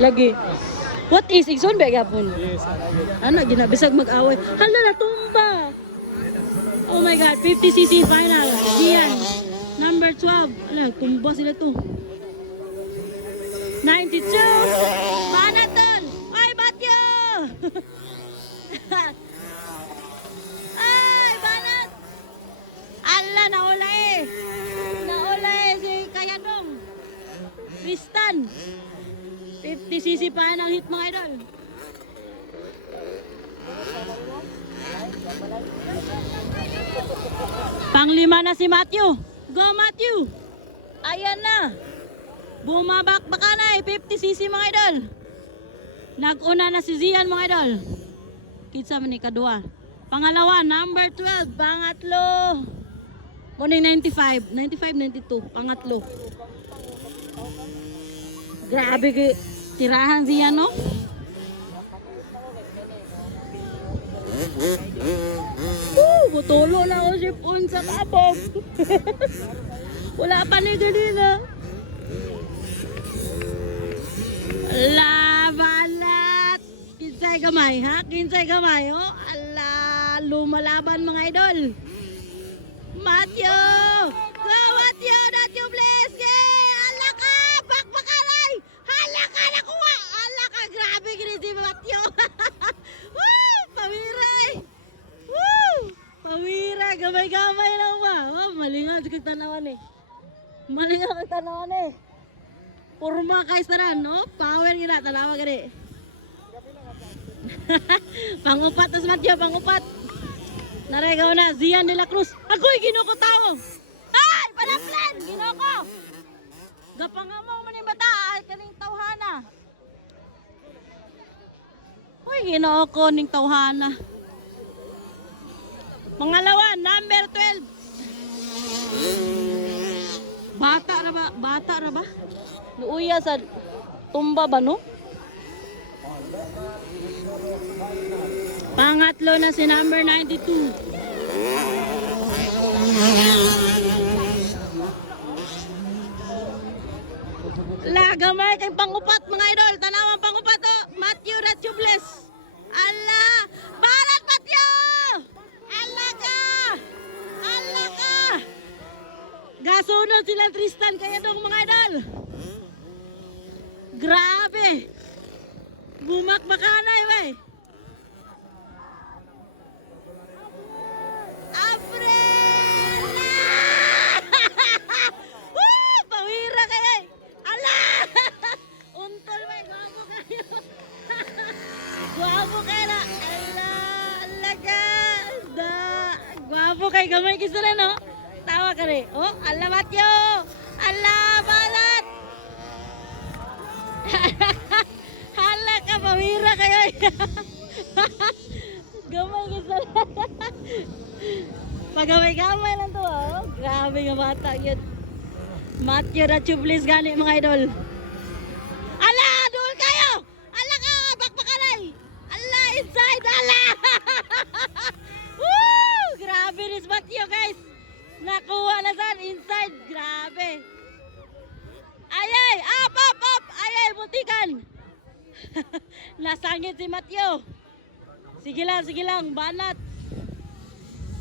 Lagi. What is igsoon ba gyapon? Yes, lagi. Ano ginabisag mag-away. Hala na tumba. Oh my god, 50cc final. Gian. Number 12. Ala, tumba sila to. 92. Banatan. Ay, Batyo. Ay, banat. Ala, naula eh. Naula eh si Kayadong. Tristan. 50cc pa ang hit mga idol. Panglima na si Matthew. Go Matthew. Ayan na. Bumabak baka na eh. 50cc mga idol. Nag-una na si Zian mga idol. Kitsa man ni kadua. Pangalawa, number 12. Pangatlo. Morning 95. 95, 92. Pangatlo. Grabe ka. Tirahan siya, no? Butulo na ako si Pun sa kabog. Wala pa ni ganina. Labanat. Kinsay gamay, ha? Kinsay gamay, oh? Ala, lumalaban mga idol. Matthew! Go, Matthew! Matthew, please! Ala ka! Bakbakaray! Hala ka! Nakuha! Ala ka! Grabe gini si Matthew! Woo! Pawiray! Woo! Pawiray! Gamay-gamay lang ba? Oh, malingan sa tanawan eh. Malingan sa tanawan eh. Purma kay saran, no? Power gina. Talawa gini. Pangupat tas Matthew, pangupat. Naregaw na, Zian de la Cruz. Agoy, ginoko tao. Ay, panaplan, ginoko. Gapangamaw man yung bata, ay kaning tawhana. Uy, ginoko ning tawhana. Pangalawa, number 12. Bata ra ba? Bata ra ba? Luuya sa tumba ba, no? Pangatlo na si number 92. Lagamay kay pangupat mga idol. Tanawang pangupat oh. Matthew Ratchubles. Ala! Barat Matthew! Ala ka! Ala ka! Gasunod sila Tristan kaya dong mga idol. Grabe! Bumakbakanay wey. Pawira kayo. Ala! Untol may guwapo kayo. Guwapo kayo na. Ala! Alaga! Guwapo kayo. Gamay kiso na no? Tawa ka rin. Oh, ala Matyo! Ala! Balat! Hala ka! Pawira kayo. Gamay kiso na. Pagamay-gamay lang to oh. Grabe nga bata yun. Matthew Ratchubles gani mga idol. Ala! Doon kayo! Ala ka! Bakbakalay! Ala! Inside! Ala! Woo! Grabe rin Matthew guys. Nakuha na saan? Inside. Grabe. Ayay! Up! Up! Up! Ayay! Muntikan! Nasangit si Matthew. Sige lang. Banat.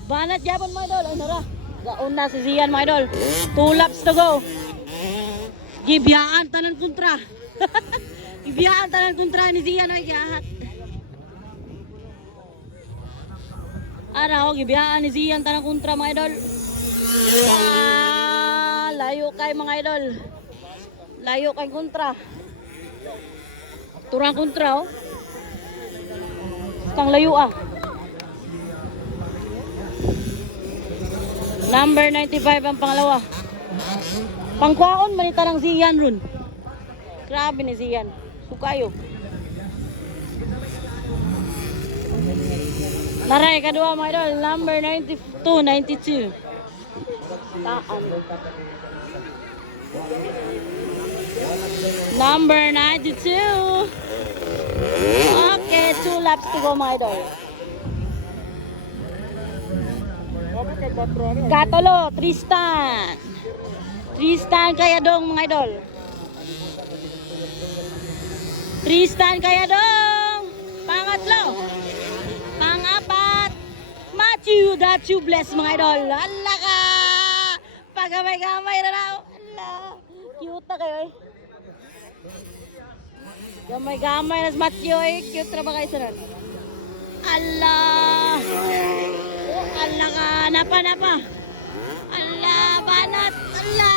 Banat yapon mga idol. Ay nara. Gaon na si Zian mga idol. 2 laps to go. Gibiyaan tanan kontra. Gibiyaan tanan kontra ni Zian ay giahat. Araw gibiyaan ni Zian tanan kontra mga idol. Layo kay mga idol. Layo kay kontra. Turang kontra oh. Kang layo ah. Number 95 ang pangalawa. Pangkwaon manita ng Zian ron. Grabe ni Zian. Sukayo. Naray kadua mga idol. Number 92, 92. Taan. Number 92. Okay, 2 laps to go mga idol. Katolo, Tristan. Tristan kaya dong mga idol. Tristan kaya dong. Pangatlo. Pang-apat. Matthew, that you bless mga idol. Ala ka. Pagamay-gamay na raw. Ala. Cute na kayo eh. Gamay-gamay na si Matthew eh. Cute na ba kayo sa rin? Ala. Oh, ala ka. Napa. Ala. Banat. Ala.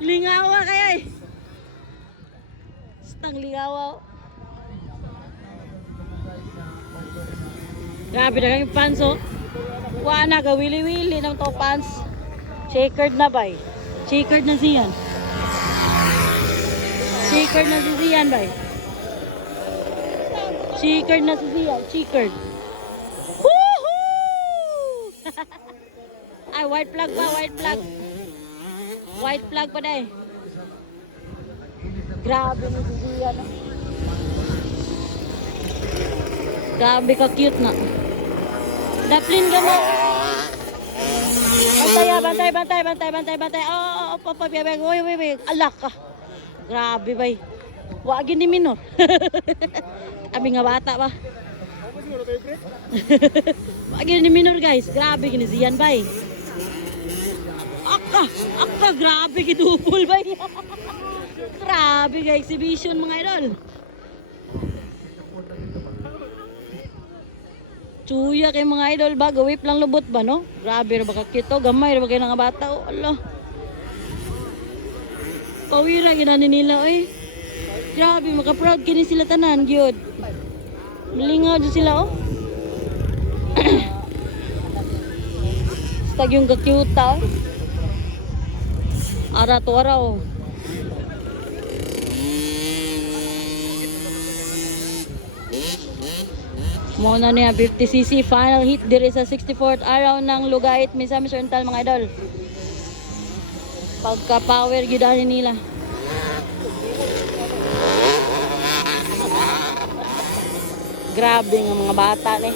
Lingawa kayo eh. Stang lingawa. Grabe na kayong pants oh. Wala na, gawili-wili ng to pants. Checkered na ba eh? Checkered na siyan. Checkered na si siyan ba eh? Checkered na si siyan. Checkered. Woohoo! Ay, white flag ba? White flag. White flag pa na eh. Grabe na si siyan. Grabe ka cute na. Daplin ka mo. Bantay. Oh, papabiyabay. Uy. Alak ka. Grabe bay. Wagin ni minor. Abi nga bata ba? Wagin ni minor guys. Grabe gini siyan bay. Akka, grabe gidupol bay. Grabe ka exhibition mga idol. Chuya kay mga idol ba, gawip lang lubot ba no? Grabe ra ba ka cute oh, gamay ra ba kay nga bata oh. Allah. Pawira ginani nila oy. Grabe maka-proud kini sila tanan gyud. Milingaw jud sila oh. Stag yung ka-cute oh. Ara to ara oh. Muna niya 50cc final hit diri sa 64th araw ng Lugait, Misamis Oriental mga idol. Pagka power gyud nila. Grabe nga mga bata ni.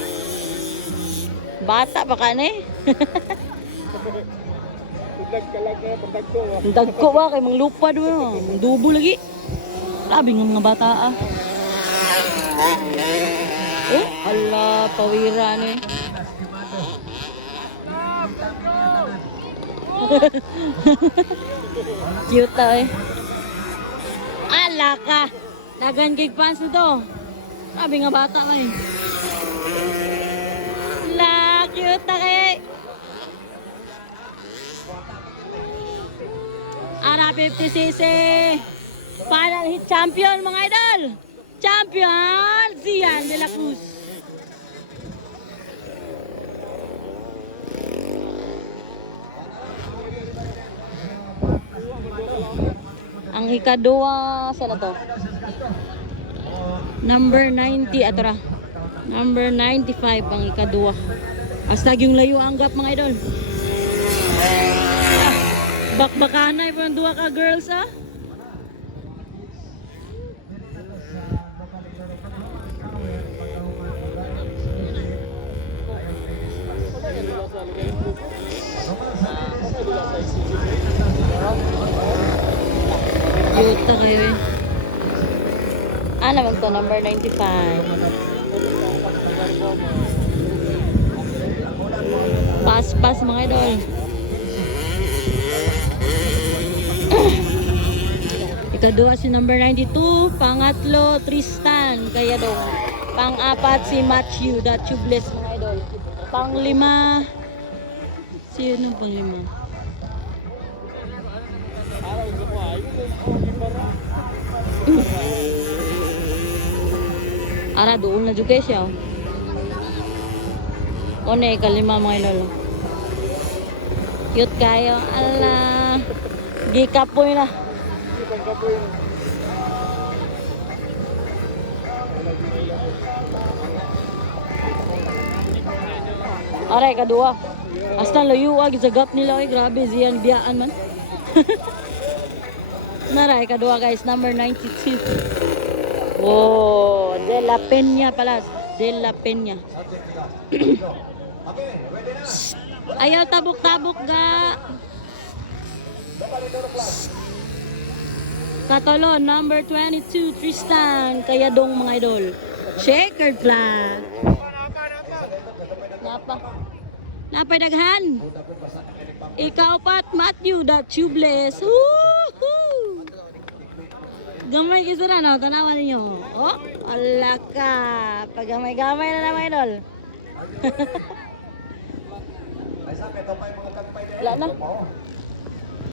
Bata pa ka ni. Dagko ba kay mang lupa do, dubo lagi. Grabe nga mga bata ah. Oh, ala, pawira ni. Cute eh. Ala ka. Dagan kay pants nito. Sabi nga bata ka eh. La, cute na kay. Ara 50cc. Final hit champion mga idol. Champion Zian de la Cruz. Ang ikadua sa na to? Number 90 atara. Number 95 ang ikadua. Hasta yung layo ang gap mga idol. Bakbakanay pa ang duwa ka girls ah. Yuta kayo eh. Naman to, number 95. Pas mga idol. Ikadua si number 92. Pangatlo, Tristan kaya daw. Pang-apat si Matthew, that you bless mga idol. Pang-lima, sino pang-lima? Ara doon na juga siya. One kalima mga lolo. Cute kayo. Ala. Gikapoy na. Aray kadua. Hasta layo gizagap nila ay grabe siyan biyaan man. Naray kadua guys, number 92. Oh, De La Peña pala. De La Peña. Ayaw tabok-tabok ga. Katolon, number 22, Tristan Kayadong mga idol. Checkered flag. Napa. Napay daghan. Ikaapat, Matthew the Tubeless. Woohoo! Gamay kisa na, no? Tanawan ninyo. Oh, wala ka. Pagamay-gamay na mga idol. Wala na.